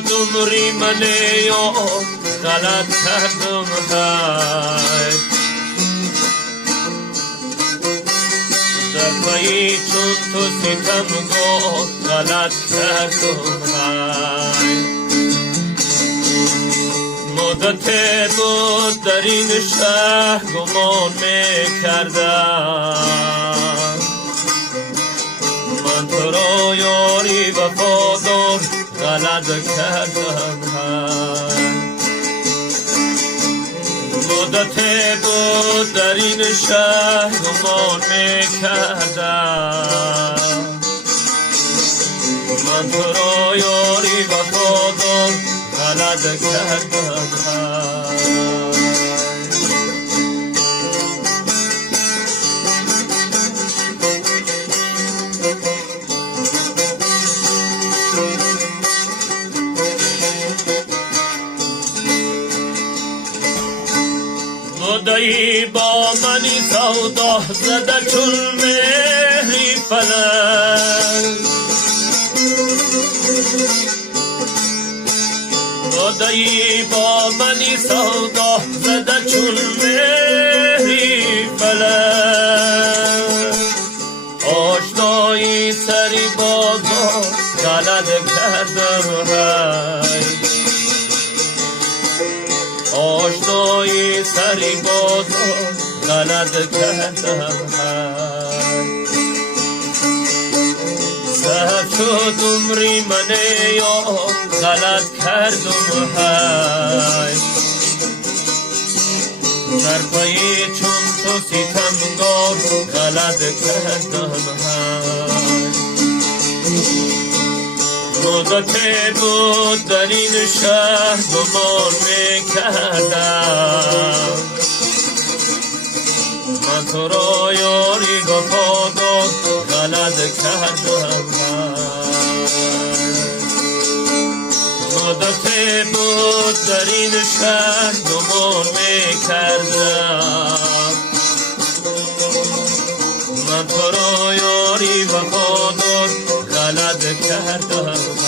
شد عمری من یا غلط کردم های در پایی چون تو ستمگار غلط کردم های مدت بود در این شهر گمان میکردم من تو را یاری وفادار غلط کردم مدت بود در این شهر گمان میکردم من تو را یاری وفادار غلط کردم مدعی با منی سودا زده چون مهری فلک مدعی با منی سودا زده چون مهری فلک آشنایی سری بازار غلط کردم های آشنایی سری بازار غلط کردم های سهر شد عمری من یا غلط کردم های در پایی چون تو ستمگار غلط کردم های مدت بود در این شهر گمان میکردم من تو را یاری وفادار غلط کردم مدت بود در این شهر گمان میکردم من تو را یاری وفادار غلط کردم